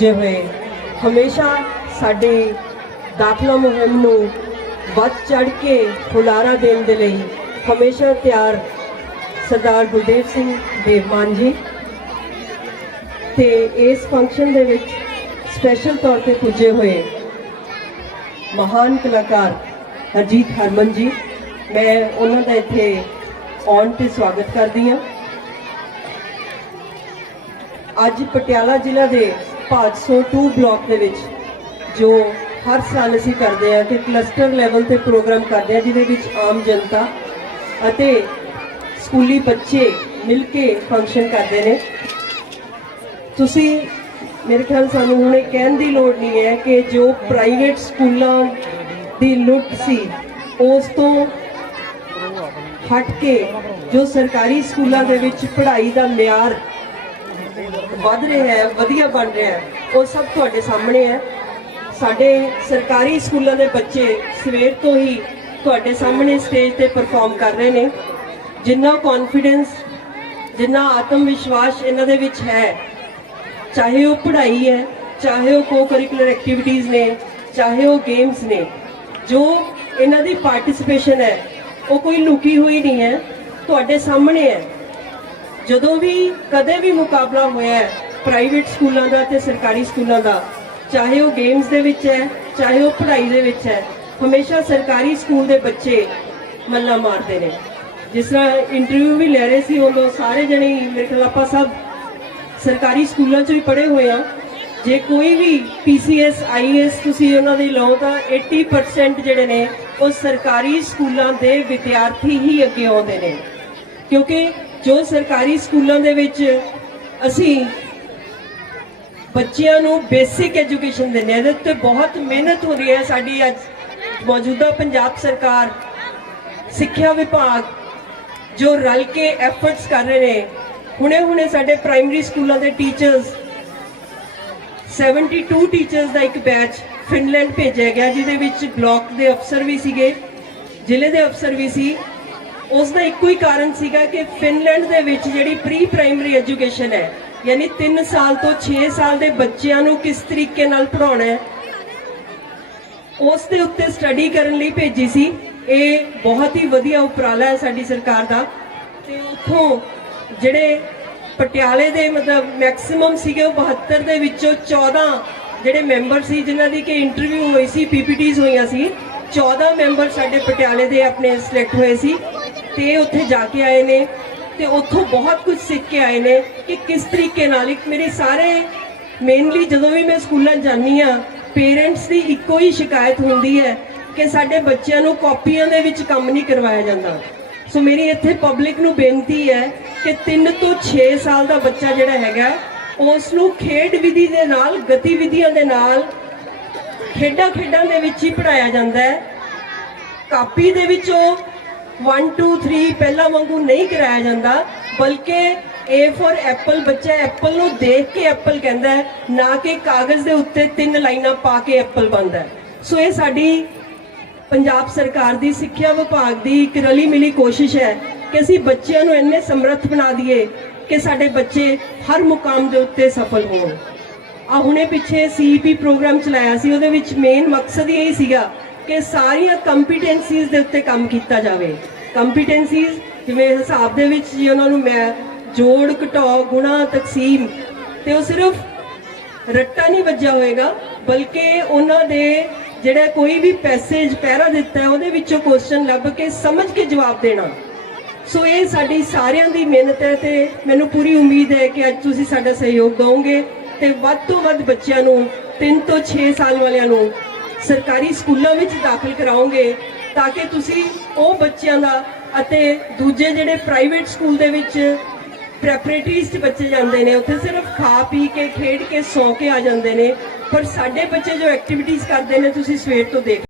ਜੇ ਹੋਏ ਹਮੇਸ਼ਾ ਸਾਡੇ ਦਾਖਲਾ ਮੁਹਿੰਮ ਨੂੰ ਵੱਧ ਚੜ ਕੇ ਹੁਲਾਰਾ ਦੇਣ ਦੇ ਲਈ ਹਮੇਸ਼ਾ ਤਿਆਰ ਸਰਦਾਰ ਗੁਰਦੇਵ ਸਿੰਘ ਦੇਵਮਾਨ ਜੀ। ਤੇ ਇਸ ਫੰਕਸ਼ਨ ਦੇ ਵਿੱਚ ਸਪੈਸ਼ਲ ਤੌਰ ਤੇ ਪੁੱਜੇ ਹੋਏ ਮਹਾਨ ਕਲਾਕਾਰ ਹਰਜੀਤ ਹਰਮਨ ਜੀ। ਮੈਂ ਉਹਨਾਂ ਦਾ ਇੱਥੇ ਆਉਣ ਤੇ ਸਵਾਗਤ ਕਰਦੀ ਹਾਂ। ਅੱਜ ਪਟਿਆਲਾ ਜ਼ਿਲ੍ਹਾ ਦੇ ਭਾਦਸੋਂ 2 ਬਲਾਕ ਦੇ ਵਿੱਚ, ਜੋ ਹਰ ਸਾਲ ਅਸੀਂ ਕਰਦੇ ਹਾਂ ਕਿ ਕਲਸਟਰ ਲੈਵਲ ਤੇ ਪ੍ਰੋਗਰਾਮ ਕਰਦੇ ਹਾਂ, ਜਿਹਦੇ ਵਿੱਚ ਆਮ ਜਨਤਾ ਅਤੇ ਸਕੂਲੀ ਬੱਚੇ ਮਿਲ ਕੇ ਫੰਕਸ਼ਨ ਕਰਦੇ ਨੇ। ਤੁਸੀਂ, ਮੇਰੇ ਖਿਆਲ ਸਾਨੂੰ ਹੁਣ ਇਹ ਕਹਿਣ ਦੀ ਲੋੜ ਨਹੀਂ ਹੈ ਕਿ ਜੋ ਪ੍ਰਾਈਵੇਟ ਸਕੂਲਾਂ ਦੀ ਲੁੱਟ ਸੀ, ਉਸ ਤੋਂ ਹਟ ਕੇ ਜੋ ਸਰਕਾਰੀ ਸਕੂਲਾਂ ਦੇ ਵਿੱਚ ਪੜ੍ਹਾਈ ਦਾ ਮਿਆਰ ਵੱਧ ਰਿਹਾ ਹੈ, ਵਧੀਆ ਬਣ ਰਿਹਾ ਹੈ, ਉਹ ਸਭ ਤੁਹਾਡੇ ਸਾਹਮਣੇ ਹੈ। ਸਾਡੇ ਸਰਕਾਰੀ ਸਕੂਲਾਂ ਦੇ ਬੱਚੇ ਸਵੇਰ ਤੋਂ ਹੀ ਤੁਹਾਡੇ ਸਾਹਮਣੇ ਸਟੇਜ ਤੇ ਪਰਫਾਰਮ ਕਰ ਰਹੇ ਨੇ। ਜਿੰਨਾ ਕੌਨਫੀਡੈਂਸ ਜਿੰਨਾ ਆਤਮ ਵਿਸ਼ਵਾਸ ਇਹਨਾਂ ਦੇ ਵਿੱਚ ਹੈ, ਚਾਹੇ ਉਹ ਪੜ੍ਹਾਈ ਹੈ, ਚਾਹੇ ਉਹ ਕੋ-ਕਰਿਕੂਲਰ ਐਕਟੀਵਿਟੀਜ਼ ਨੇ, ਚਾਹੇ ਉਹ ਗੇਮਸ ਨੇ, ਜੋ ਇਹਨਾਂ ਦੀ ਪਾਰਟਿਸਿਪੇਸ਼ਨ ਹੈ, ਉਹ ਕੋਈ ਲੁਕੀ ਹੋਈ ਨਹੀਂ ਹੈ, ਤੁਹਾਡੇ ਸਾਹਮਣੇ ਹੈ। ਜਦੋਂ ਵੀ ਕਦੇ ਵੀ ਮੁਕਾਬਲਾ ਹੋਇਆ ਹੈ ਪ੍ਰਾਈਵੇਟ ਸਕੂਲਾਂ ਦਾ ਤੇ ਸਰਕਾਰੀ ਸਕੂਲਾਂ ਦਾ, ਚਾਹੇ ਉਹ ਗੇਮਸ ਦੇ ਵਿੱਚ ਹੈ, ਚਾਹੇ ਉਹ ਪੜ੍ਹਾਈ ਦੇ ਵਿੱਚ ਹੈ, ਹਮੇਸ਼ਾ ਸਰਕਾਰੀ ਸਕੂਲ ਦੇ ਬੱਚੇ ਮੱਲਾ ਮਾਰਦੇ ਨੇ। ਜਿਸ ਤਰ੍ਹਾਂ ਇੰਟਰਵਿਊ ਵੀ ਲੈ ਰਹੇ ਸੀ ਉਦੋਂ ਸਾਰੇ ਜਣੇ ਮੇਰੇ ਖਿਆਲ ਆਪਾਂ ਸਭ ਸਰਕਾਰੀ ਸਕੂਲਾਂ 'ਚ ਹੀ ਪੜ੍ਹੇ ਹੋਏ ਆ ਜੇ ਕੋਈ ਵੀ ਪੀਸੀਐਸ ਆਈਐਸ ਤੁਸੀਂ ਉਹਨਾਂ ਦੀ ਲਓ ਤਾਂ 80% ਜਿਹੜੇ ਨੇ ਉਹ ਸਰਕਾਰੀ ਸਕੂਲਾਂ ਦੇ ਵਿਦਿਆਰਥੀ ਹੀ ਅੱਗੇ ਆਉਂਦੇ ਨੇ। ਕਿਉਂਕਿ ਜੋ ਸਰਕਾਰੀ ਸਕੂਲਾਂ ਦੇ ਵਿੱਚ ਅਸੀਂ ਬੱਚਿਆਂ ਨੂੰ ਬੇਸਿਕ ਐਜੂਕੇਸ਼ਨ ਦਿੰਦੇ ਹਾਂ, ਇਹਦੇ ਉੱਤੇ ਬਹੁਤ ਮਿਹਨਤ ਹੋ ਰਹੀ ਹੈ ਸਾਡੀ ਅੱਜ ਮੌਜੂਦਾ ਪੰਜਾਬ ਸਰਕਾਰ, ਸਿੱਖਿਆ ਵਿਭਾਗ, ਜੋ ਰਲ ਕੇ ਐਫਰਟਸ ਕਰ ਰਹੇ ਨੇ। ਹੁਣੇ ਹੁਣੇ ਸਾਡੇ ਪ੍ਰਾਇਮਰੀ ਸਕੂਲਾਂ ਦੇ ਟੀਚਰਸ 72 ਟੀਚਰਸ ਦਾ ਇੱਕ ਬੈਚ ਫਿਨਲੈਂਡ ਭੇਜਿਆ ਗਿਆ, ਜਿਹਦੇ ਵਿੱਚ ਬਲਾਕ ਦੇ ਅਫਸਰ ਵੀ ਸੀਗੇ, ਜ਼ਿਲ੍ਹੇ ਦੇ ਅਫਸਰ ਵੀ ਸੀ। ਉਸ ਦਾ ਇੱਕੋ ਹੀ ਕਾਰਨ ਸੀਗਾ ਕਿ ਫਿਨਲੈਂਡ ਦੇ ਵਿੱਚ ਜਿਹੜੀ ਪ੍ਰੀ ਪ੍ਰਾਇਮਰੀ ਐਜੂਕੇਸ਼ਨ ਹੈ, ਯਾਨੀ 3 ਸਾਲ ਤੋਂ 6 ਸਾਲ ਦੇ ਬੱਚਿਆਂ ਨੂੰ ਕਿਸ ਤਰੀਕੇ ਨਾਲ ਪੜਾਉਣਾ ਹੈ, ਉਸ ਦੇ ਉੱਤੇ ਸਟੱਡੀ ਕਰਨ ਲਈ ਭੇਜੀ ਸੀ। ਇਹ ਬਹੁਤ ਹੀ ਵਧੀਆ ਉਪਰਾਲਾ ਹੈ ਸਾਡੀ ਸਰਕਾਰ ਦਾ। ਤੇ ਉੱਥੋਂ ਜਿਹੜੇ ਪਟਿਆਲੇ ਦੇ ਮਤਲਬ ਮੈਕਸਿਮਮ ਸੀਗੇ, ਉਹ 72 ਦੇ ਵਿੱਚੋਂ 14 ਜਿਹੜੇ ਮੈਂਬਰ ਸੀ, ਜਿਨ੍ਹਾਂ ਦੀ ਕਿ ਇੰਟਰਵਿਊ ਹੋਈ ਸੀ ਪੀਪੀਟੀਜ਼ ਹੋਈਆਂ ਸੀ 14 ਮੈਂਬਰ ਸਾਡੇ ਪਟਿਆਲੇ ਦੇ ਆਪਣੇ ਸਿਲੈਕਟ ਹੋਏ ਸੀ। ਤੇ ਉੱਥੇ ਜਾ ਕੇ ਆਏ ਨੇ ਤੇ ਉੱਥੋਂ ਬਹੁਤ ਕੁਝ ਸਿੱਖ ਕੇ ਆਏ ਨੇ ਕਿ ਕਿਸ ਤਰੀਕੇ ਨਾਲ ਇੱਕ ਮੇਰੇ ਸਾਰੇ ਮੇਨਲੀ ਜਦੋਂ ਵੀ ਮੈਂ ਸਕੂਲਾਂ ਜਾਂਦੀ ਆ ਪੇਰੈਂਟਸ ਦੀ ਇੱਕੋ ਹੀ ਸ਼ਿਕਾਇਤ ਹੁੰਦੀ ਹੈ ਕਿ ਸਾਡੇ ਬੱਚਿਆਂ ਨੂੰ ਕਾਪੀਆਂ ਦੇ ਵਿੱਚ ਕੰਮ ਨਹੀਂ ਕਰਵਾਇਆ ਜਾਂਦਾ। ਸੋ ਮੇਰੀ ਇੱਥੇ ਪਬਲਿਕ ਨੂੰ ਬੇਨਤੀ ਹੈ ਕਿ 3 ਤੋਂ 6 ਸਾਲ ਦਾ ਬੱਚਾ ਜਿਹੜਾ ਹੈਗਾ ਉਸ ਨੂੰ ਖੇਡ ਵਿਧੀ ਦੇ ਨਾਲ, ਗਤੀਵਿਧੀਆਂ ਦੇ ਨਾਲ ਖੇਡਾਂ ਖੇਡਾਂ ਦੇ ਵਿੱਚ ਹੀ ਪੜਾਇਆ ਜਾਂਦਾ ਹੈ। ਕਾਪੀ ਦੇ ਵਿੱਚ ਉਹ 1 2 3 ਪਹਿਲਾਂ ਵਾਂਗੂ ਨਹੀਂ ਕਰਾਇਆ ਜਾਂਦਾ, ਬਲਕਿ A ਫॉर ਐਪਲ ਬੱਚਾ ਐਪਲ ਨੂੰ ਦੇਖ ਕੇ ਐਪਲ ਕਹਿੰਦਾ ਹੈ, ਨਾ ਕਿ ਕਾਗਜ਼ ਦੇ ਉੱਤੇ ਤਿੰਨ ਲਾਈਨਾਂ ਪਾ ਕੇ ਐਪਲ ਬਣਦਾ ਹੈ। ਸੋ ਇਹ ਸਾਡੀ ਪੰਜਾਬ ਸਰਕਾਰ ਦੀ ਸਿੱਖਿਆ ਵਿਭਾਗ ਦੀ ਇੱਕ ਰਲੀ ਮਿਲੀ ਕੋਸ਼ਿਸ਼ ਹੈ ਕਿ ਅਸੀਂ ਬੱਚਿਆਂ ਨੂੰ ਇੰਨੇ ਸਮਰੱਥ ਬਣਾ ਦਈਏ ਕਿ ਸਾਡੇ ਬੱਚੇ ਹਰ ਮੁਕਾਮ ਦੇ ਉੱਤੇ ਸਫਲ ਹੋਣ। ਆ ਹੁਣੇ ਪਿੱਛੇ ਸੀਈਪੀ ਪ੍ਰੋਗਰਾਮ ਚਲਾਇਆ ਸੀ, ਉਹਦੇ ਵਿੱਚ ਮੇਨ ਮਕਸਦ ਇਹ ਸੀਗਾ ਕਿ ਸਾਰੀਆਂ ਕੰਪੀਟੈਂਸੀਜ਼ ਦੇ ਉੱਤੇ ਕੰਮ ਕੀਤਾ ਜਾਵੇ। ਕੰਪੀਟੈਂਸੀਜ਼ ਜਿਵੇਂ ਹਿਸਾਬ ਦੇ ਵਿੱਚ ਜੀ ਉਹਨਾਂ ਨੂੰ ਮੈਂ ਜੋੜ, ਘਟਾਓ, ਗੁਣਾ, ਤਕਸੀਮ ਤੇ ਉਹ ਸਿਰਫ ਰੱਟਾ ਨਹੀਂ ਵੱਜਿਆ ਹੋਏਗਾ, ਬਲਕਿ ਉਹਨਾਂ ਦੇ ਜਿਹੜਾ ਕੋਈ ਵੀ ਪੈਸੇਜ ਪੈਰਾ ਦਿੱਤਾ ਉਹਦੇ ਵਿੱਚੋਂ ਕੁਐਸਚਨ ਲੱਭ ਕੇ ਸਮਝ ਕੇ ਜਵਾਬ ਦੇਣਾ। ਸੋ ਇਹ ਸਾਡੀ ਸਾਰਿਆਂ ਦੀ ਮਿਹਨਤ ਹੈ ਤੇ ਮੈਨੂੰ ਪੂਰੀ ਉਮੀਦ ਹੈ ਕਿ ਅੱਜ ਤੁਸੀਂ ਸਾਡਾ ਸਹਿਯੋਗ ਦਿਓਗੇ ਤੇ ਵੱਧ ਤੋਂ ਵੱਧ ਬੱਚਿਆਂ ਨੂੰ 3 ਤੋਂ 6 ਸਾਲ ਵਾਲਿਆਂ ਨੂੰ ਸਰਕਾਰੀ ਸਕੂਲਾਂ ਵਿੱਚ ਦਾਖਲ ਕਰਾਓਗੇ ਤਾਂ ਕਿ ਤੁਸੀਂ ਉਹ ਬੱਚਿਆਂ ਦਾ ਅਤੇ ਦੂਜੇ ਜਿਹੜੇ ਪ੍ਰਾਈਵੇਟ ਸਕੂਲ ਦੇ ਵਿੱਚ ਪ੍ਰੈਪਰੇਟਰੀਜ਼ 'ਚ ਬੱਚੇ ਜਾਂਦੇ ਨੇ, ਉੱਥੇ ਸਿਰਫ ਖਾ ਪੀ ਕੇ, ਖੇਡ ਕੇ, ਸੌਂ ਕੇ ਆ ਜਾਂਦੇ ਨੇ, ਪਰ ਸਾਡੇ ਬੱਚੇ ਜੋ ਐਕਟੀਵਿਟੀਜ਼ ਕਰਦੇ ਨੇ, ਤੁਸੀਂ ਸਵੇਰ ਤੋਂ ਦੇਖ